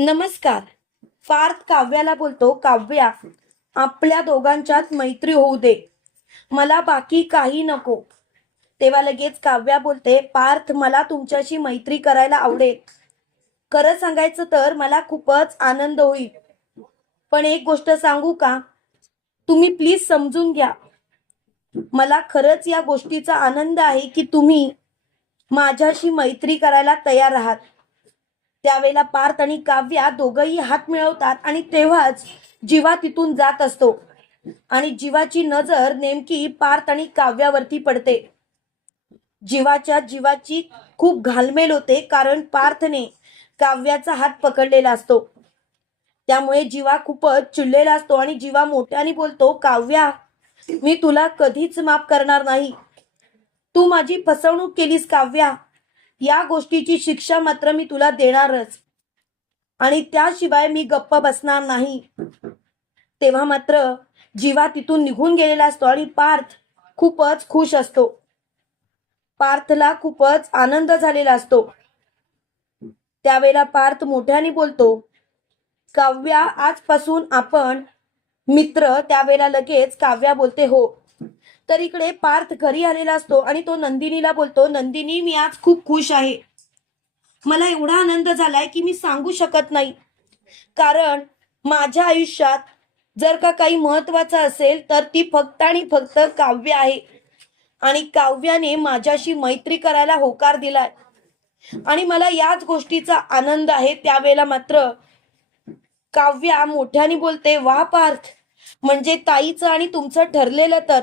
नमस्कार. पार्थ काव्याला बोलतो काव्या. आपल्या दोघांच्यात मैत्री होऊ दे. मला बाकी काही नको. तेव्हा लगेच काव्या बोलते पार्थ मला तुमच्याशी मैत्री करायला आवडेल. खरं सांगायचं तर मला खूपच आनंद होईल. पण एक गोष्ट सांगू का? तुम्ही प्लीज समजून घ्या. मला खरंच या गोष्टीचा आनंद आहे की तुम्ही माझ्याशी मैत्री करायला तयार आहात. त्यावेळेला पार्थ आणि काव्या दोघंही हात मिळवतात आणि तेव्हाच जीवा तिथून जात असतो. आणि जीवाची नजर नेमकी पार्थ आणि काव्यावरती पडते. जीवाच्या जीवाची खूप घालमेल होते कारण पार्थने काव्याचा हात पकडलेला असतो. त्यामुळे जीवा खूपच चिडलेला असतो आणि जीवा मोठ्याने बोलतो काव्या मी तुला कधीच माफ करणार नाही. तू माझी फसवणूक केलीस काव्या. या गोष्टीची शिक्षा मात्र मी तुला देणारच. आणि त्याशिवाय मी गप्प बसणार नाही. तेव्हा मात्र जीवा तिथून निघून गेलेला असतो आणि पार्थ खूपच खुश असतो. पार्थला खूपच आनंद झालेला असतो. त्यावेळेला पार्थ मोठ्याने बोलतो काव्या आजपासून आपण मित्र त्यावेळेला लगेच काव्या बोलते हो. तर इकडे पार्थ घरी आलेला असतो आणि तो नंदिनीला बोलतो नंदिनी मी आज खूप खुश आहे. मला एवढा आनंद झालाय की मी सांगू शकत नाही. कारण माझ्या आयुष्यात जर का काही महत्वाचं असेल तर ती फक्त आणि फक्त काव्य आहे. आणि काव्याने माझ्याशी मैत्री करायला होकार दिलाय. आणि मला याच गोष्टीचा आनंद आहे त्यावेळेला मात्र काव्या मोठ्याने बोलते वा पार्थ. म्हणजे ताईचं आणि तुमचं ठरलेलं तर.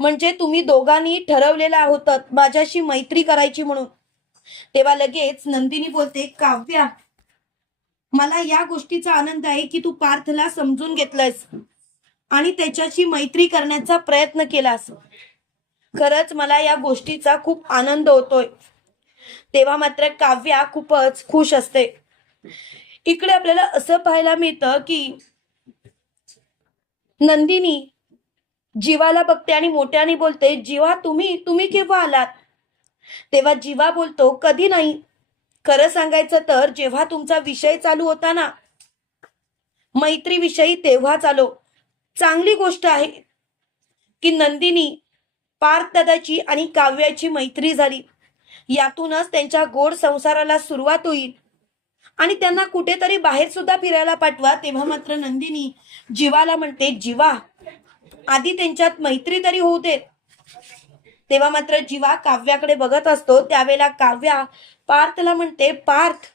म्हणजे तुम्ही दोघांनी ठरवलेलं आहोत माझ्याशी मैत्री करायची म्हणून. तेव्हा लगेच नंदिनी बोलते काव्या मला या गोष्टीचा आनंद आहे की तू पार्थला समजून घेतलंयस आणि त्याच्याशी मैत्री करण्याचा प्रयत्न केलास. खरंच मला या गोष्टीचा खूप आनंद होतोय. तेव्हा मात्र काव्या खूपच खुश असते. इकडे आपल्याला असं पाहायला मिळतं की नंदिनी जीवाला बघते आणि मोठ्याने बोलते जीवा तुम्ही तुम्ही केव्हा आलात? तेव्हा जीवा बोलतो कधी नाही. खरं सांगायचं तर जेव्हा तुमचा विषय चालू होता ना मैत्रीविषयी तेव्हाच आलो. चांगली गोष्ट आहे की नंदिनी पार्थ दादाची आणि काव्याची मैत्री झाली. यातूनच त्यांच्या गोड संसाराला सुरुवात होईल. आणि त्यांना कुठेतरी बाहेर सुद्धा फिरायला पाठवा तेव्हा मात्र नंदिनी जीवाला म्हणते जीवा आधी त्यांच्यात मैत्री तरी होऊ देत. तेव्हा मात्र जीवा काव्याकडे बघत असतो त्यावेळेला काव्या पार्थला म्हणते पार्थ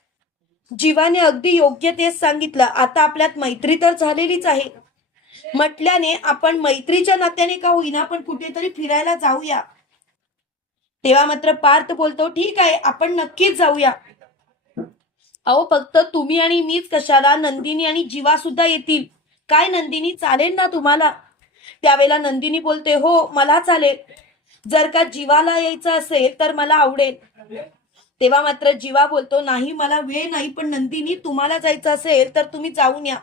जीवाने अगदी योग्य तेच सांगितलं. आता आपल्यात मैत्री तर झालेलीच आहे. म्हटल्याने आपण मैत्रीच्या नात्याने का होईना पण कुठेतरी फिरायला जाऊया. तेव्हा मात्र पार्थ बोलतो ठीक आहे आपण नक्कीच जाऊया. अहो फक्त तुम्ही आणि मीच कशाला नंदिनी आणि जीवा सुद्धा येतील? काय नंदिनी चालेल ना तुम्हाला? त्यावेळेला नंदिनी बोलते हो मला चालेल. जर का जीवाला यायचं असेल तर मला आवडेल. तेव्हा मात्र जीवा बोलतो नाही मला वेळ नाही पण नंदिनी तुम्हाला जायचं असेल तर तुम्ही जाऊन या.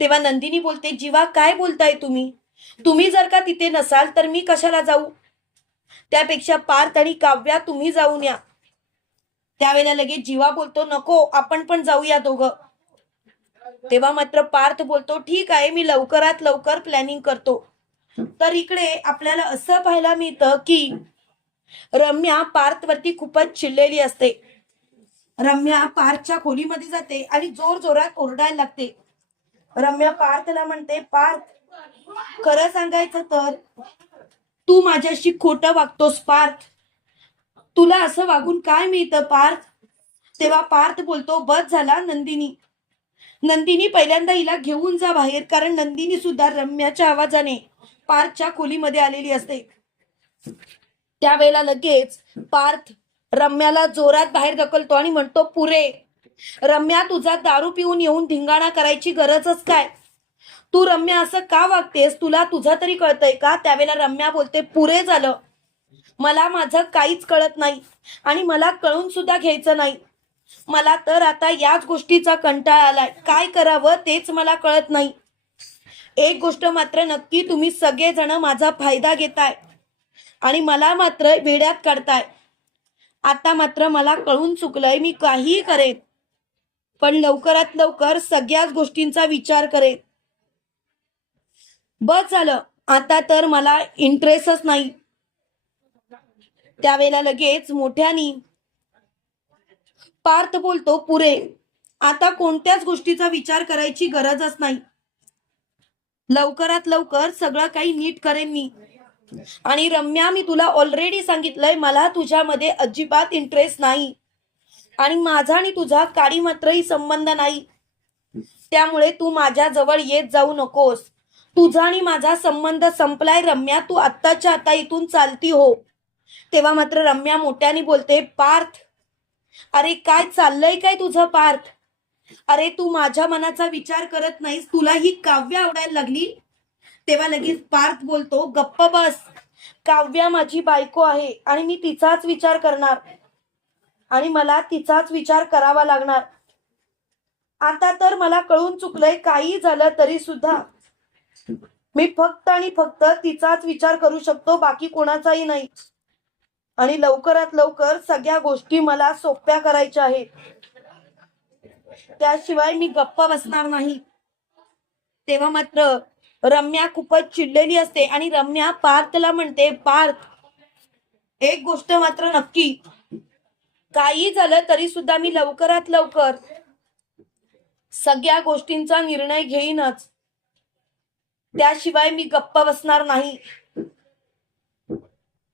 तेव्हा नंदिनी बोलते जीवा काय बोलताय तुम्ही? तुम्ही जर का तिथे नसाल तर मी कशाला जाऊ? त्यापेक्षा पार्थ आणि काव्या तुम्ही जाऊन या. त्यावेळेला लगेच जीवा बोलतो नको आपण पण जाऊया दोघं. तेव्हा मात्र पार्थ बोलतो ठीक आहे मी लवकरात लवकर प्लॅनिंग करतो. तर इकडे आपल्याला असं पाहायला मिळतं की रम्या पार्थवरती खूपच चिडलेली असते. रम्या पार्थच्या खोलीमध्ये जाते आणि जोर जोरात ओरडायला लागते. रम्या पार्थला म्हणते पार्थ खरं सांगायचं तर तू माझ्याशी खोटं वागतोस पार्थ. तुला असं वागून काय मिळतं पार्थ? तेव्हा पार्थ बोलतो बस झाला नंदिनी. नंदिनी पहिल्यांदा हिला घेऊन जा बाहेर कारण नंदिनी सुद्धा रम्याच्या आवाजाने पार्थच्या खोलीमध्ये आलेली असते. त्यावेळेला लगेच पार्थ रम्याला जोरात बाहेर ढकलतो आणि म्हणतो पुरे रम्या तुझा दारू पिऊन येऊन धिंगाणा करायची गरजच काय? तू रम्या असं का वागतेस? तुला तुझं तरी कळतंय का? त्यावेळेला रम्या बोलते पुरे झालं. मला माझं काहीच कळत नाही आणि मला कळून सुद्धा घ्यायचं नाही. मला तर आता याच गोष्टीचा कंटाळा आलाय. काय करावं तेच मला कळत नाही. एक गोष्ट मात्र नक्की तुम्ही सगळेजण माझा फायदा घेताय. आणि मला मात्र वेड्यात काढताय. आता मात्र मला कळून चुकलंय मी काहीही करेन. पण लवकरात लवकर सगळ्याच गोष्टींचा विचार करेन. बस झालं. आता तर मला इंटरेस्टच नाही. त्यावेळेला लगेच मोठ्यानी पार्थ बोलतो पुरे आता कोणत्याच गोष्टीचा विचार करायची गरजच नाही. लवकरात लवकर सगळं काही नीट करेन मी. आणि रम्या मी तुला ऑलरेडी सांगितलंय मला तुझ्यामध्ये अजिबात इंटरेस्ट नाही. आणि माझा आणि तुझा काडी मात्रही संबंध नाही. त्यामुळे तू माझ्या जवळ येत जाऊ नकोस. तुझा आणि माझा संबंध संपलाय रम्या तू आत्ताच्या आता इथून चालती हो. तेव्हा मात्र रम्या मोठ्याने बोलते पार्थ अरे काय चाललंय काय तुझं पार्थ? अरे तू माझ्या मनाचा विचार करत नाहीस तुला ही काव्य आवडायला लागली? तेव्हा लगेच पार्थ बोलतो गप्प बस. काव्या माझी बायको आहे आणि मी तिचाच विचार करणार. आणि मला तिचाच विचार करावा लागणार. आता तर मला कळून चुकलंय काही झालं तरी सुद्धा. मी फक्त आणि फक्त तिचाच विचार करू शकतो बाकी कोणाचाही नाही. आणि लवकरात लवकर सगळ्या गोष्टी मला सोप्या करायच्या आहेत. त्याशिवाय मी गप्प बसणार नाही. तेव्हा मात्र रम्या खूपच चिडलेली असते आणि रम्या पार्थला म्हणते पार्थ एक गोष्ट मात्र नक्की. काही झालं तरी सुद्धा मी लवकरात लवकर सगळ्या गोष्टींचा निर्णय घेईनच. त्याशिवाय मी गप्प बसणार नाही.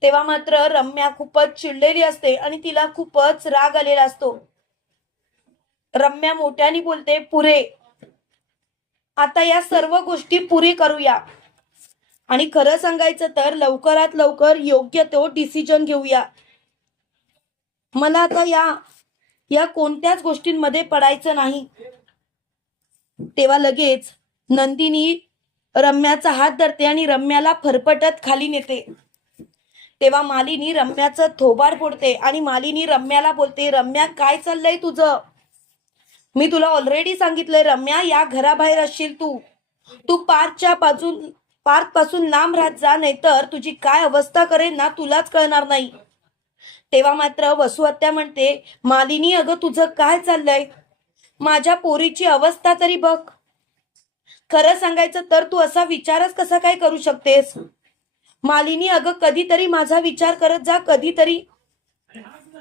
तेव्हा मात्र रम्या खूपच चिडलेली असते आणि तिला खूपच राग आलेला असतो. रम्या मोठ्याने बोलते पुरे आता या सर्व गोष्टी पुरी करूया. आणि खरं सांगायचं तर लवकरात लवकर योग्य तो डिसिजन घेऊया. मला आता या या कोणत्याच गोष्टींमध्ये पडायचं नाही. तेव्हा लगेच नंदिनी रम्याचा हात धरते आणि रम्याला फरफटत खाली नेते. तेव्हा मालिनी रम्याचं थोबाड फोडते आणि मालिनी रम्याला बोलते रम्या काय चाललंय तुझं? मी तुला ऑलरेडी सांगितलंय रम्या या घराबाहेर असशील तू. तू पार्कच्या बाजून पार्कपासून लांब राहत जा नाहीतर तुझी काय अवस्था करेल ना तुलाच कळणार नाही. तेव्हा मात्र वसुहत्या म्हणते मालिनी अगं तुझं काय चाललंय? माझ्या पोरीची अवस्था तरी बघ. खरं सांगायचं तर तू असा विचारच कसा काय करू शकतेस? मालिनी अगं कधीतरी माझा विचार करत जा कधीतरी.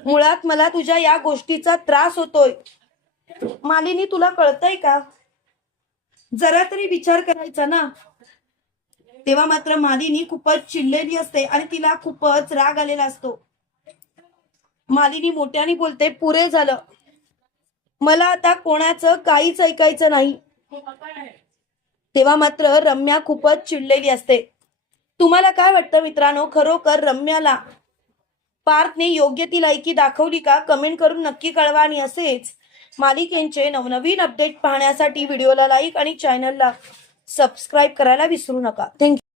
मुळात मला तुझ्या या गोष्टीचा त्रास होतोय. मालिनी तुला कळतंय का? जरा तरी विचार करायचा ना. तेव्हा मात्र मालिनी खूपच चिडलेली असते आणि तिला खूपच राग आलेला असतो. मालिनी मोठ्याने बोलते पुरे झालं. मला आता कोणाचं काहीच ऐकायचं नाही. तेव्हा मात्र रम्या खूपच चिडलेली असते. तुम्हाला काय वाटतं मित्रांनो? खरोखर रम्याला पार्थने योग्य ती लायकी दाखवली का? कमेंट करून नक्की कळवा आणि असेच मालिकेंचे नवनवीन अपडेट पाहण्यासाठी व्हिडिओला लाईक आणि चॅनलला सबस्क्राईब करायला विसरू नका. थँक्यू